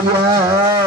Hallelujah.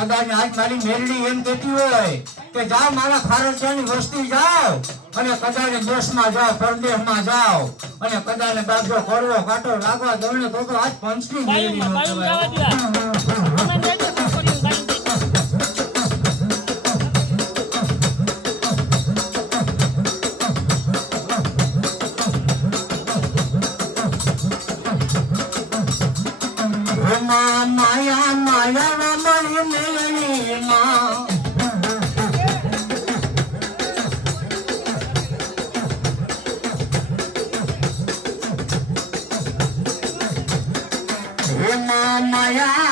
કદાચ આજ મારી મેરડી એમ કહેતી હોય કે જાઓ મારા ખારસિયાની વસ્તી જાઓ અને કદાચ દેશમાં જાઓ પરદેશમાં જાઓ અને કદાચ બાજો કરવો કાંટો લાગવા દોડે તો આજ પંચની મેરડી નો કહેવાય. માં માયા માયા રમણી મેળણી માં માયા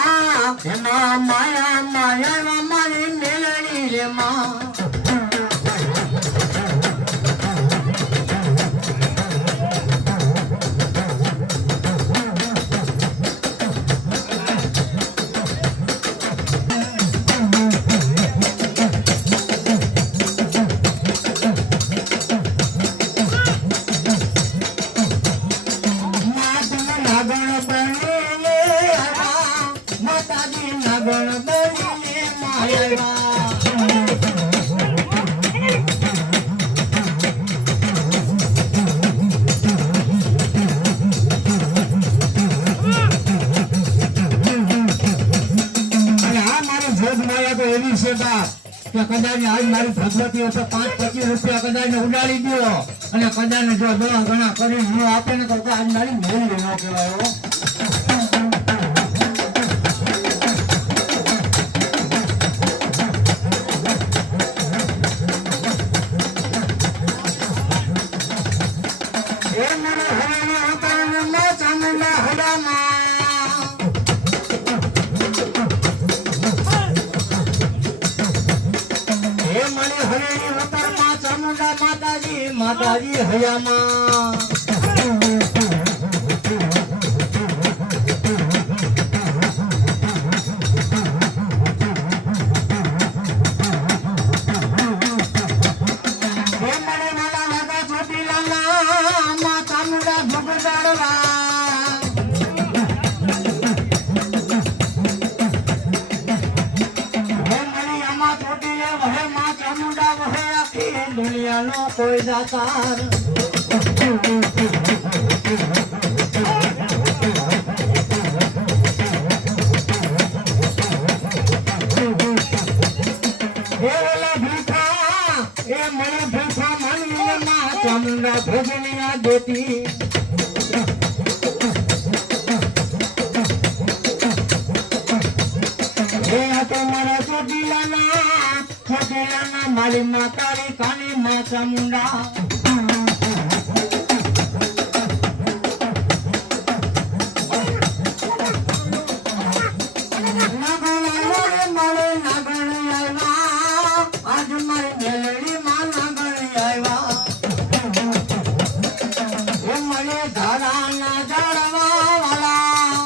માયા માયા રમણી મેળણી રે માં કદાચ આજ મારી ભગવતી હશે 5-25 રૂપિયા કદાચ ને ઉડાડી દો અને કદાચ જો 10 ગણા કરી ન આપે ને તો આજ મારી મેળવી ન કહેવાય હો માતાજી હયામાં દુનિયાનો કોઈ દાતાર એ મને ભૂખા માનવી માં ચામુંડા ભોજનિયા દેતી મારા ચોટીલાના મારી માં તારી કાની માં ચામુંડા આજ મારી મેલડી માં નાગણી આવ્યા એ મને ધારાના જાળવા વાળા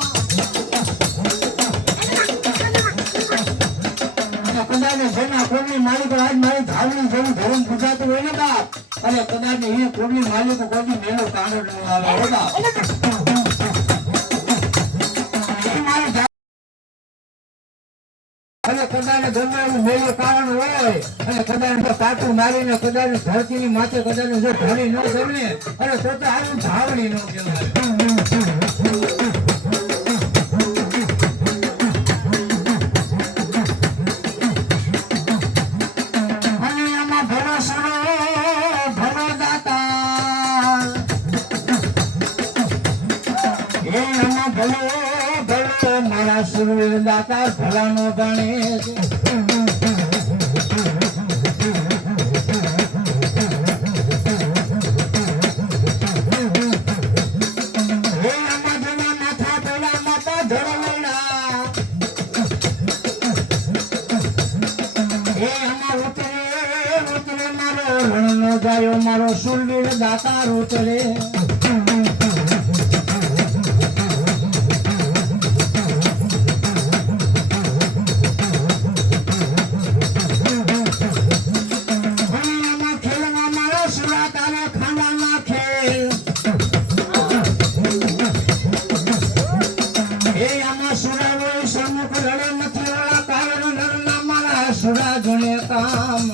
કદાચ જેના કોની માલિકો આજ મારી ધાવણી જેવું ધોરણ પૂજાતું હોય ને બાપ અને કદાચ એ કોની માલિકો કોઈ મેળો કાંડો ન આવે હો બાપ અને કદાચ ગમે એવું મેળો કારણ હોય અને કદાચ પાટું મારીને કદાચ ધરતીની માથે કદાચ જો ધણી ન જમે અને તો આવું ધાવણી ન કહેવાય મારા સુરવીર દાતા ભલાનો ગણેશ માથા પેલા માતા ધરવડા એ આમાં ઉતરે મારો રણનો ગાયો મારો સુરવીર દાતા ઉતરે સુરા જણે કામ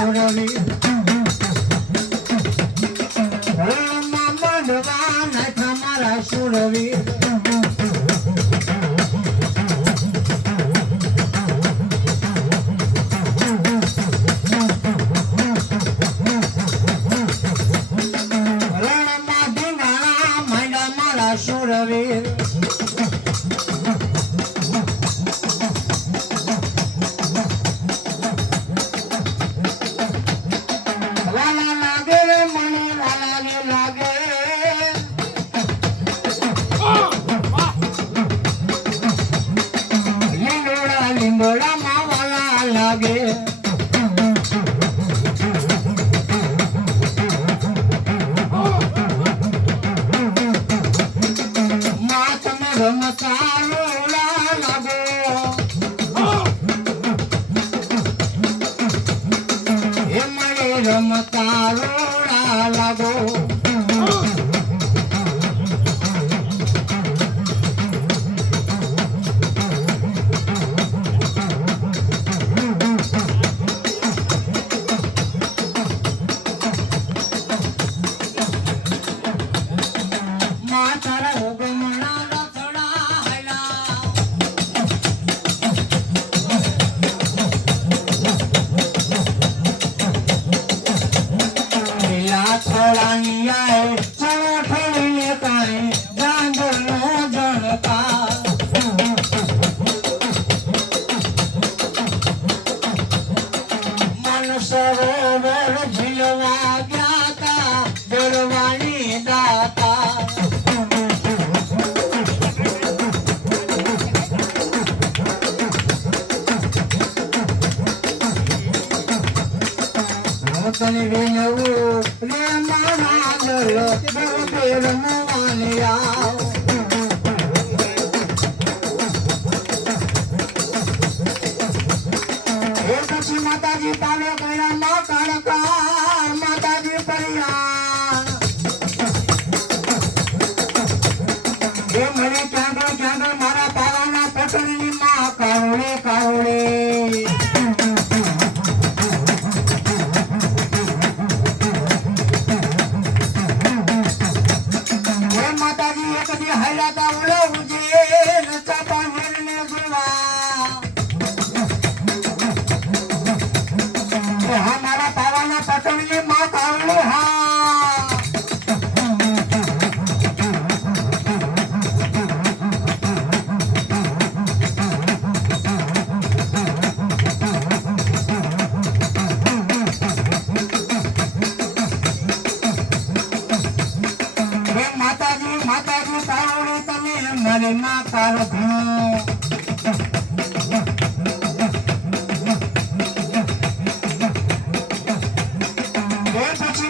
સુરવીર રણમાં માંડવા નાખ્યા મારા સુરવીર રણમાં ધીંગાણા માંડ્યા મારા સુરવીર લીંબોડામાં વાલા લાગે માં તમે રમતા રોલા લાગો એ મારે રમતા રોલા લાગો તારા હુકમના રથડા હલા લીલા થોડાની આય ચલો ઠેલીને કાંઈ જાંગરનો જણકા મન સરોવર ઝીલવા ગયા તા દરવાની દાતા તને વિનવું રે મારા દલ બેર મોવાનિયા એ પછી માતાજી પાવે કર્યા માં કાળકા માતાજી પરિયા એ મને ક્યાં મારા પાવાના પટણીની માં કાવડે કાવડે हमारा पावाना पटोली माँ कावड़े हाँ माताजी माताजी कावड़े तमे मरे ना कार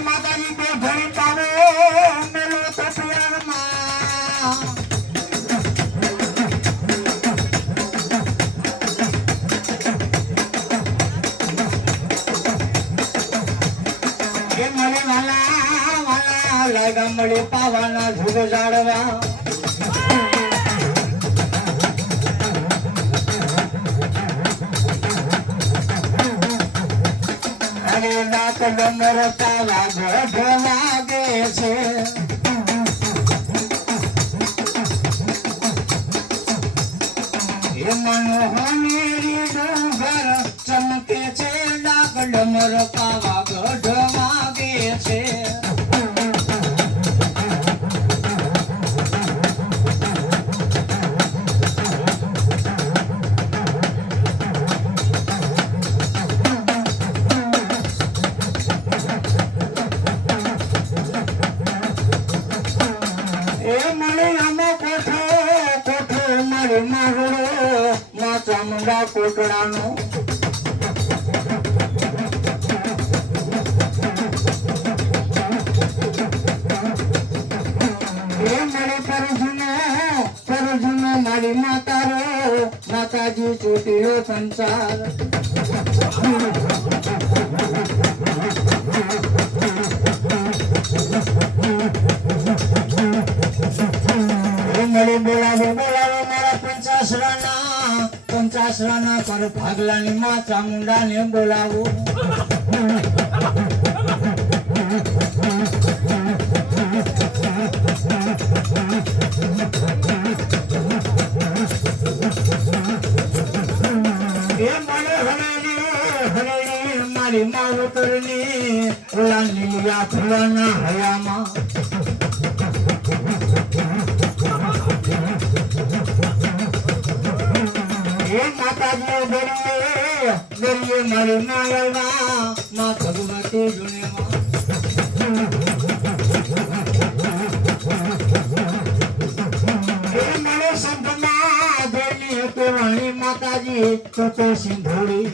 माताजी को घड़ी पावे मेलो तो प्यार ये मले वाला वाला लगा मले पावाना झूल जाड़वा अरे नाक डमर पावा गढ़ वागे छे ये मनोहरी डूंगर चमके छे नाक डमर पावा गढ़ वागे छे ચામુંડા કોટડાનો એ મારે પરજુનો મારી માતારો માતાજી ચોટીલો સંસાર બોલાવે મારા પંચાસરાના પર ભાગલાની માં ચામુંડા ને બોલાવો મારી માવતરની ઓલા લીલિયા ફૂલના હયામાં એ માતાજી દરિયે મારી નાયના માં ભગવતી જુનેમાં એ મારે સંતમાં દેની કેવાણી માતાજી તો સિંધોડી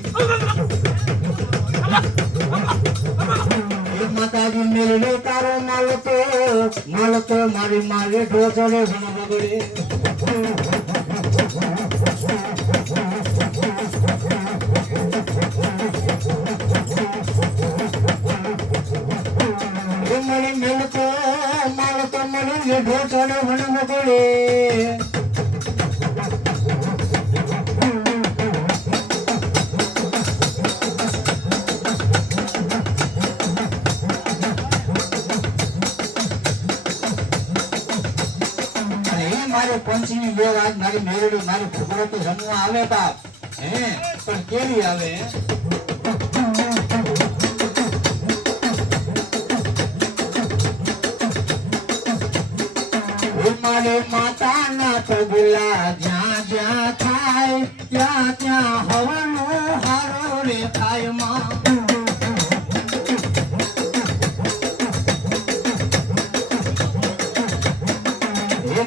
માતાજી મેળવે તારો માલતો મારી મારે ઢોચડે ભણવા પડે મારી મેળતો માલતો મારી ઢોચડે ભણવા પડે મારે પંચની બે વાત મારી મેળવી મારી ભગવતી રમવા આવે બાપ હે પણ કેવી આવે મારે માતાના પગલા જ્યાં જ્યાં થાય ત્યાં ત્યાં હવાનો હારો રે થાય માં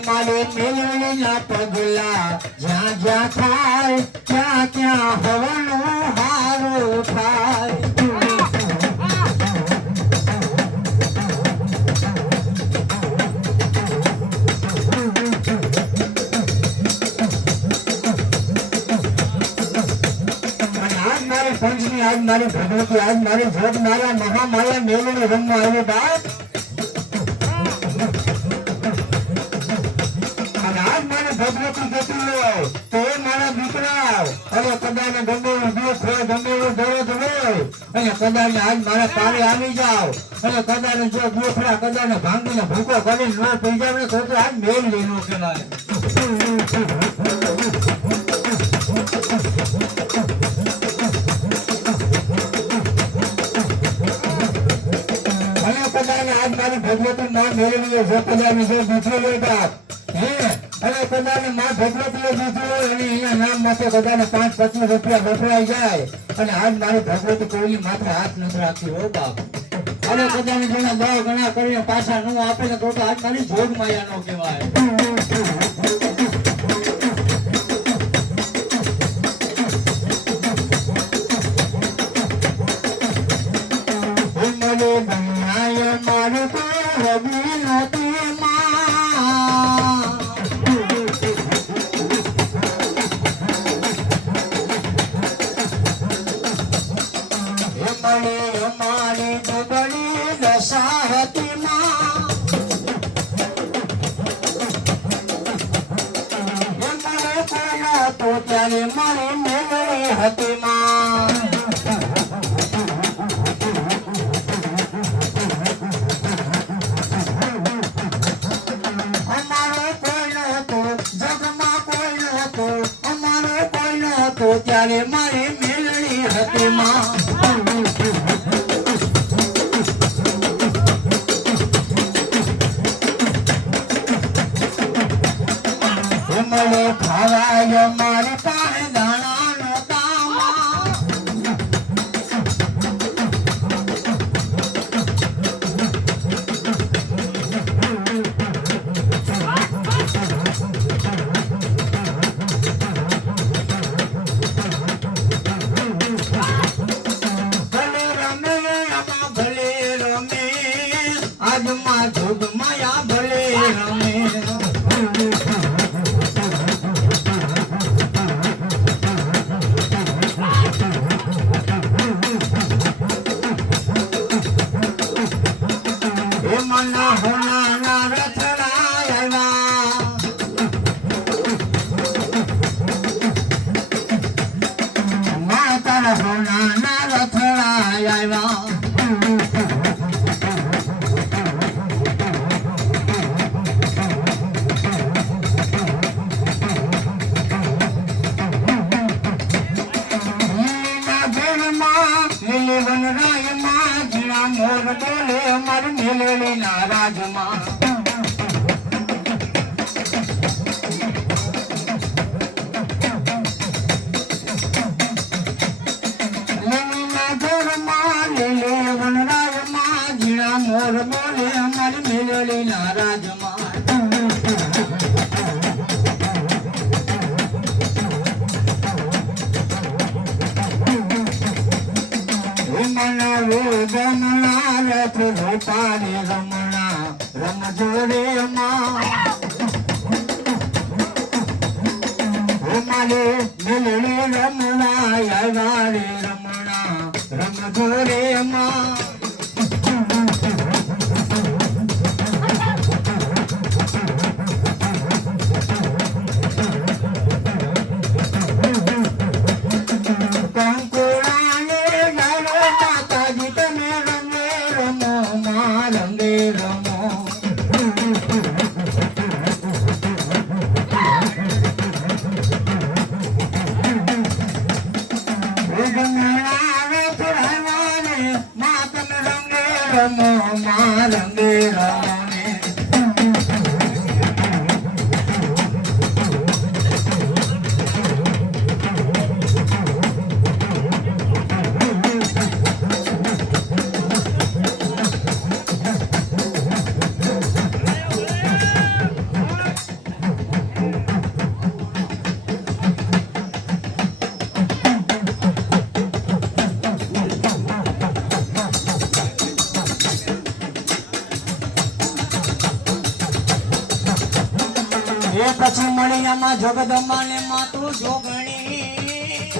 મારે મેળવીના પગલા જ્યાં જ્યાં થાય ત્યાં ત્યાં હવાનો હારો થાય આજ મારી પંચની આજ મારી ભગવતી આજ મારી જોત મારા મહામાયા મેળવીને રમવા આવે બાપ ભગવતી જતી હોય તો એ મારા દીકરા અને કદાચ ગંગેનો દિવસ હોય ગંગેનો દરદ હોય અને કદાચ આજ મારા પારે આવી જાવ અને કદાચ જો ગોખડા કદાચ ભાંગીને ભૂકો કરીને ન પી જાવ તો આજ મેલ લેનો કહેવાય અને કદાચ આજ મારી ભગવતી ના મેળવી છે કદાચ જો દીકરો લે બાપ હે અને કદાને માં ભગવતીએ દીધું અને એના નામ માટે કદાને 5-25 રૂપિયા વપરાઈ જાય અને આજ મારી ભગવતી કોઈની માથે હાથ નથી રાખતી હો બાપ અને કદાને જેના 10 ગણા કરીને પાછા નો આપે તો આજ મારી જોગ માયા નો કહેવાય ત્યારે મારી મેળવી હતી માં અમારો કોઈ નહોતો જગમાં કોઈ નહોતો અમારો કોઈ નહોતો ત્યારે મારી મેળવી હતી માં મને ખાવાય મારી પાસે દાણાનો કામા ભલે રમે આજમાં જોગ માયા ભલે રમે મના હોના રથડાયા માતા હોના રથડાયા અમારી મેલેલી ના રાજમાં મોર બોલે અમારી મેલેલી ના રાજમાં મનાવે ગમણા રથ રોપાને રમણા રમજો રે મારે મેલેલી રમણા આવ્યા રે રમણા રમજો રે પછી મળી આમાં જગદંબા ને માતું જોગણી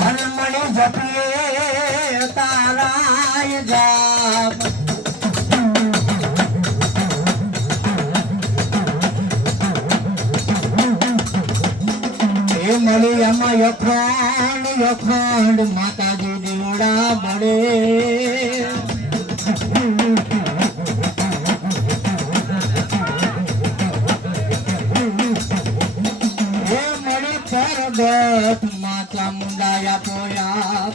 અને મળી જપીએ તારાય જાપ એ મળી આમાં યખંડ માતાજી દીવડા બળે માતા મુંડાયા પોયા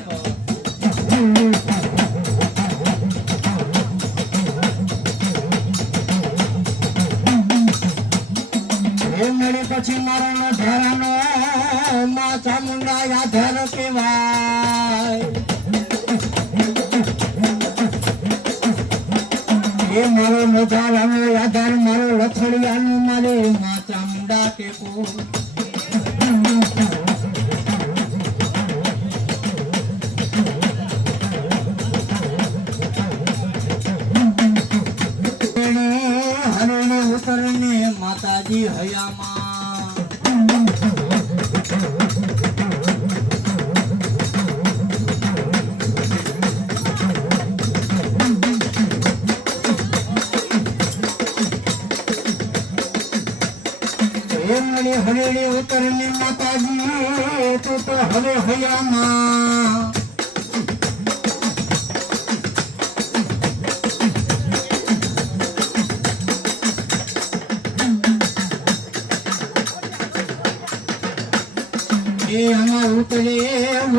એ મળી પછી મારો ધરાનો માતા મુંડાયા ધર કહેવાય એ મારો નધારાનો આધાર મારો રથડિયાનો મારે માતા મુંડા ટેકો માતાજી હયામાં એમની હરેડી ઉતરની માતાજી તું તો હવે હયામાં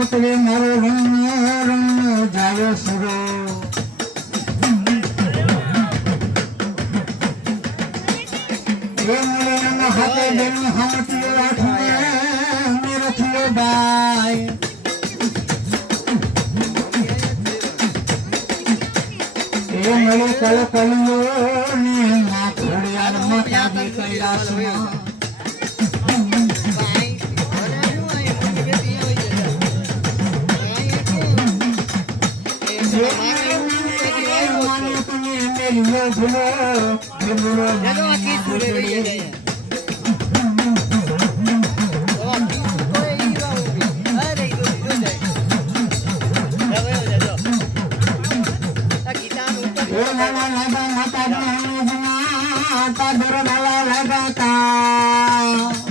ઉતરે મારો રંગનો જાયો સુરો હાથે બેન હામટીઓ રાખીને મેરો થયો બાય એ મળી કળકળીઓ ને મા ઘોડિયાર માતા કૈલાસમાં માતા